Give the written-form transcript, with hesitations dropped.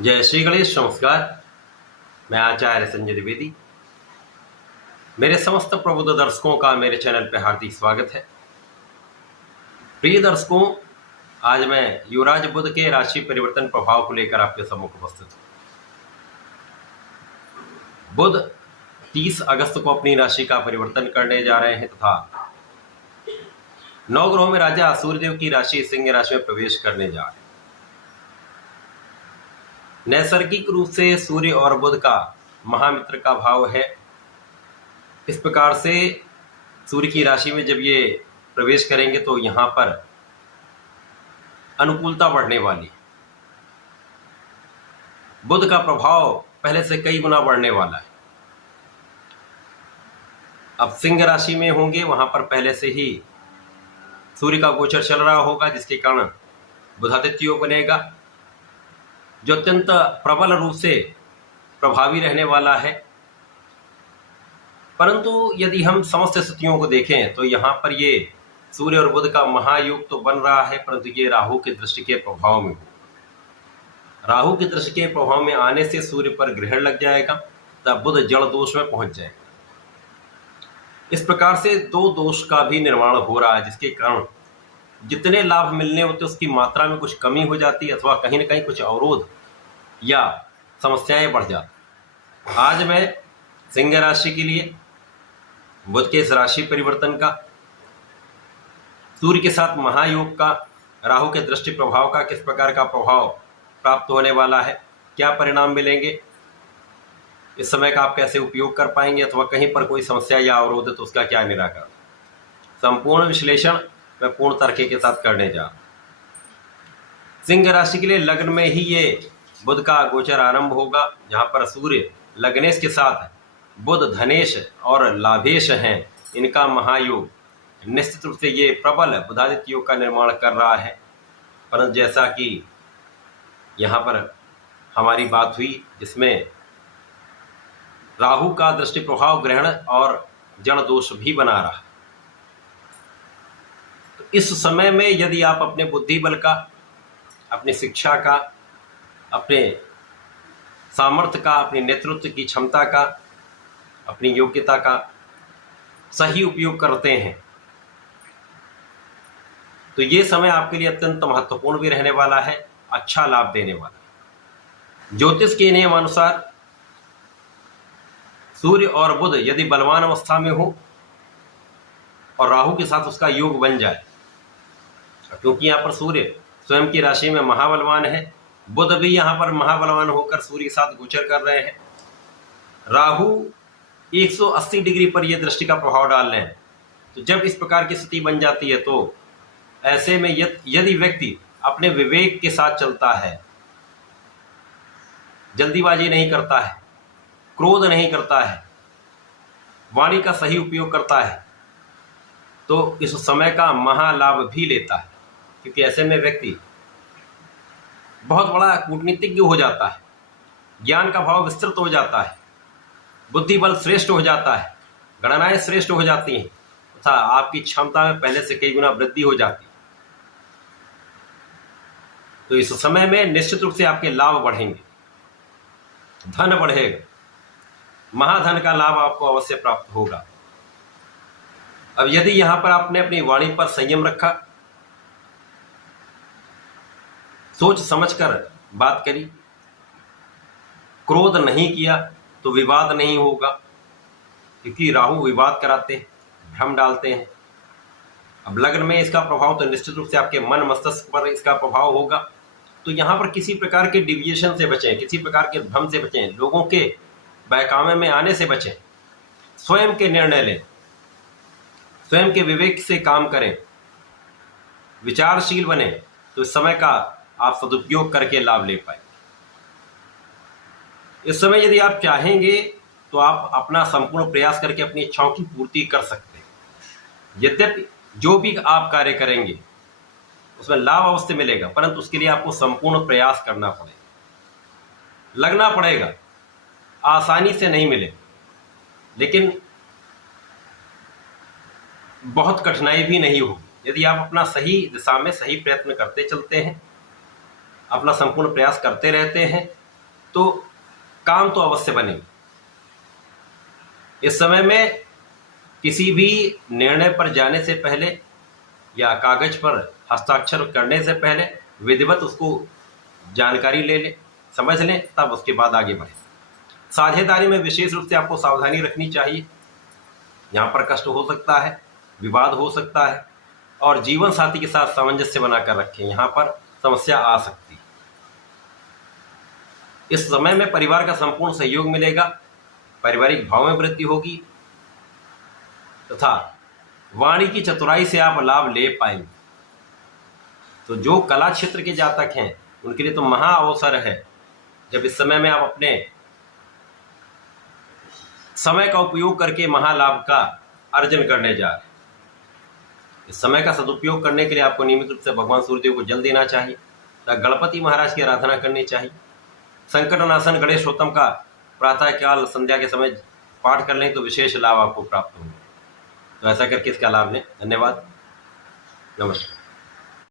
जय श्री गणेश। नमस्कार। मैं आचार्य संजय द्विवेदी। मेरे समस्त प्रबुद्ध दर्शकों का मेरे चैनल पर हार्दिक स्वागत है। प्रिय दर्शकों, आज मैं युवराज बुध के राशि परिवर्तन प्रभाव को लेकर आपके सम्मुख उपस्थित हूँ। बुध 30 अगस्त को अपनी राशि का परिवर्तन करने जा रहे हैं तथा 9 ग्रहों में राजा सूर्यदेव की राशि सिंह राशि में प्रवेश करने जा रहे हैं। नैसर्गिक रूप से सूर्य और बुध का महामित्र का भाव है। इस प्रकार से सूर्य की राशि में जब ये प्रवेश करेंगे तो यहां पर अनुकूलता बढ़ने वाली है। बुध का प्रभाव पहले से कई गुना बढ़ने वाला है। अब सिंह राशि में होंगे, वहां पर पहले से ही सूर्य का गोचर चल रहा होगा, जिसके कारण बुधादित्य योग बनेगा, जो अत्यंत प्रबल रूप से प्रभावी रहने वाला है। परंतु यदि हम समस्त स्थितियों को देखें तो यहाँ पर ये सूर्य और बुध का महायोग तो बन रहा है, परंतु ये राहु की दृष्टि के प्रभाव में हो। राहु की दृष्टि के प्रभाव में आने से सूर्य पर ग्रहण लग जाएगा, तब बुध जड़ दोष में पहुंच जाएगा। इस प्रकार से दो दोष का भी निर्माण हो रहा है, जिसके कारण जितने लाभ मिलने होते उसकी मात्रा में कुछ कमी हो जाती है अथवा कहीं ना कहीं कुछ अवरोध या समस्याएं बढ़ जाती। आज मैं सिंह राशि के लिए बुध के इस राशि परिवर्तन का, सूर्य के साथ महायोग का, राहु के दृष्टि प्रभाव का किस प्रकार का प्रभाव प्राप्त होने वाला है, क्या परिणाम मिलेंगे, इस समय का आप कैसे उपयोग कर पाएंगे अथवा कहीं पर कोई समस्या या अवरोध है तो उसका क्या निराकरण, संपूर्ण विश्लेषण मैं पूर्ण तर्क के साथ करने जा रहा हूं। सिंह राशि के लिए लग्न में ही ये बुध का गोचर आरंभ होगा, जहां पर सूर्य लग्नेश के साथ बुध धनेश और लाभेश हैं। इनका महायोग निश्चित रूप से ये प्रबल बुधादित्य योग का निर्माण कर रहा है। परंतु जैसा कि यहाँ पर हमारी बात हुई, जिसमें राहु का दृष्टि प्रभाव ग्रहण और जड़ दोष भी बना रहा, तो इस समय में यदि आप अपने बुद्धि बल का, अपनी शिक्षा का, अपने सामर्थ्य का, अपनी नेतृत्व की क्षमता का, अपनी योग्यता का सही उपयोग करते हैं तो ये समय आपके लिए अत्यंत महत्वपूर्ण भी रहने वाला है, अच्छा लाभ देने वाला है। ज्योतिष के नियमानुसार सूर्य और बुध यदि बलवान अवस्था में हो और राहु के साथ उसका योग बन जाए, क्योंकि यहाँ पर सूर्य स्वयं की राशि में महाबलवान है, बुध भी यहाँ पर महाबलवान होकर सूर्य के साथ गोचर कर रहे हैं, राहु 180 डिग्री पर यह दृष्टि का प्रभाव डाल रहे हैं। तो जब इस प्रकार की स्थिति बन जाती है तो ऐसे में यदि व्यक्ति अपने विवेक के साथ चलता है, जल्दीबाजी नहीं करता है, क्रोध नहीं करता है, वाणी का सही उपयोग करता है, तो इस समय का महालाभ भी लेता है। क्योंकि ऐसे में व्यक्ति बहुत बड़ा कूटनीतिज्ञ हो जाता है, ज्ञान का भाव विस्तृत हो जाता है, बुद्धि बल श्रेष्ठ हो जाता है, गणनाएं श्रेष्ठ हो जाती हैं तथा आपकी क्षमता में पहले से कई गुना वृद्धि हो जाती है। तो इस समय में निश्चित रूप से आपके लाभ बढ़ेंगे, धन बढ़ेगा, महाधन का लाभ आपको अवश्य प्राप्त होगा। अब यदि यहां पर आपने अपनी वाणी पर संयम रखा, सोच समझकर बात करी, क्रोध नहीं किया तो विवाद नहीं होगा, क्योंकि राहु विवाद कराते हैं, भ्रम डालते हैं। अब लग्न में इसका प्रभाव तो निश्चित रूप से आपके मन मस्तिष्क पर इसका प्रभाव होगा। तो यहाँ पर किसी प्रकार के डिविएशन से बचें, किसी प्रकार के भ्रम से बचें, लोगों के बहकावे में आने से बचें, स्वयं के निर्णय लें, स्वयं के विवेक से काम करें, विचारशील बने, तो इस समय का आप सदुपयोग करके लाभ ले पाए। इस समय यदि आप चाहेंगे तो आप अपना संपूर्ण प्रयास करके अपनी इच्छाओं की पूर्ति कर सकते हैं। यद्यपि जो भी आप कार्य करेंगे उसमें लाभ अवश्य मिलेगा, परंतु उसके लिए आपको संपूर्ण प्रयास करना पड़ेगा, लगना पड़ेगा, आसानी से नहीं मिले, लेकिन बहुत कठिनाई भी नहीं होगी। यदि आप अपना सही दिशा में सही प्रयत्न करते चलते हैं, अपना संपूर्ण प्रयास करते रहते हैं, तो काम तो अवश्य बनेंगे। इस समय में किसी भी निर्णय पर जाने से पहले या कागज पर हस्ताक्षर करने से पहले विधिवत उसको जानकारी ले लें, समझ लें, तब उसके बाद आगे बढ़ें। साझेदारी में विशेष रूप से आपको सावधानी रखनी चाहिए। यहाँ पर कष्ट हो सकता है, विवाद हो सकता है, और जीवन साथी के साथ सामंजस्य बनाकर रखें, यहाँ पर समस्या आ सकती है। इस समय में परिवार का संपूर्ण सहयोग मिलेगा, पारिवारिक भाव में वृद्धि होगी तथा वाणी की चतुराई से आप लाभ ले पाएंगे। तो जो कला क्षेत्र के जातक हैं उनके लिए तो महा अवसर है, जब इस समय में आप अपने समय का उपयोग करके महालाभ का अर्जन करने जा रहे हैं। इस समय का सदुपयोग करने के लिए आपको नियमित रूप से भगवान सूर्यदेव को जल देना चाहिए, गणपति महाराज की आराधना करनी चाहिए। संकटनाशन गणेशोत्तम का प्रातः काल संध्या के समय पाठ कर लें तो विशेष लाभ आपको प्राप्त होंगे। तो ऐसा करके इसका लाभ लें। धन्यवाद, नमस्कार।